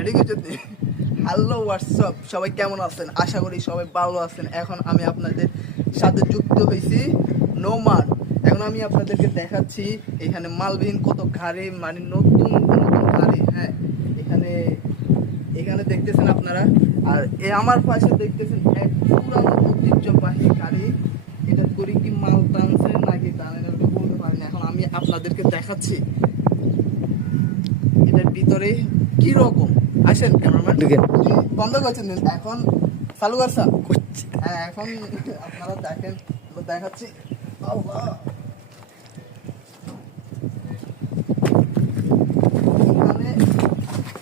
Ready করতে। Hello WhatsApp, সবাই কেমন আছেন? আশা করি সবাই ভালো আছেন। এখন আমি আপনাদের সাথে যুক্ত হয়েছি নোমান। এখন আমি আপনাদেরকে দেখাচ্ছি এখানে মালবিহীন কত গাড়ি, মানে নতুন নতুন গাড়ি। হ্যাঁ, এখানে এখানে দেখতেছেন আপনারা, আর আমার পাশে দেখতেছেন এক পুরানো ঐতিহ্যবাহী গাড়ি। এটা করে কি মাল টানছে নাকি টানে না বলতে পারি না। এখন আমি আপনাদেরকে দেখাচ্ছি এটার ভিতরে কি রকম। আসেন ক্যামেরাম্যান, বন্ধ করছেন এখন চালু করছা? হ্যাঁ, এখন আপনারা দেখেন, দেখাচ্ছি। আল্লাহ,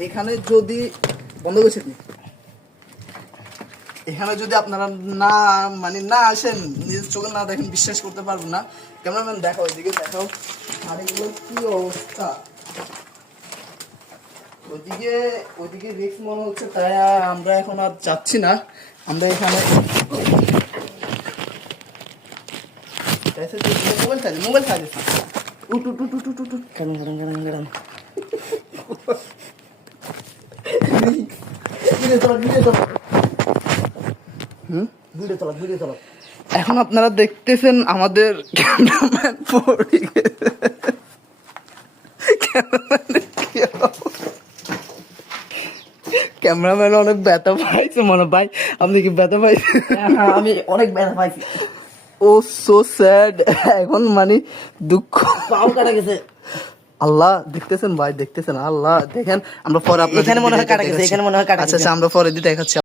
এখানে যদি বন্ধ করছেন, এখানে যদি আপনারা না মানে না আসেন, নিজের চোখে না দেখেন, বিশ্বাস করতে পারবেন না। ক্যামেরাম্যান দেখাও, এদিকে দেখাও, আর এগুলো কি অবস্থা। ওইদিকে রিস্ক মনে হচ্ছে, তাই আমরা এখন আর যাচ্ছি না। আমরা এখানে মোবাইল খাই উঠ উঠ উঠ উঠ উঠ উঠ। এখন আপনারা দেখতেছেন আমাদের ক্যামেরাম্যান পড়ে গেছে। ক্যামেরাম্যান অনেক ব্যথা পাইছে মনে ভাই। আপনি কি ব্যথা পাইছেন? আমি অনেক ব্যথা পাইছি। ও সো স্যাড। এখন মানে দুঃখ, পাও কাটা গেছে। আল্লাহ দেখতেছেন ভাই, দেখতেছেন। আল্লাহ দেখেন, আমরা পরে আপনাদের এখানে মনে হয় কাটা গেছে, এখানে মনে হয় কাটা গেছে। আচ্ছা, আমরা পরে দিয়ে দেখাচ্ছি।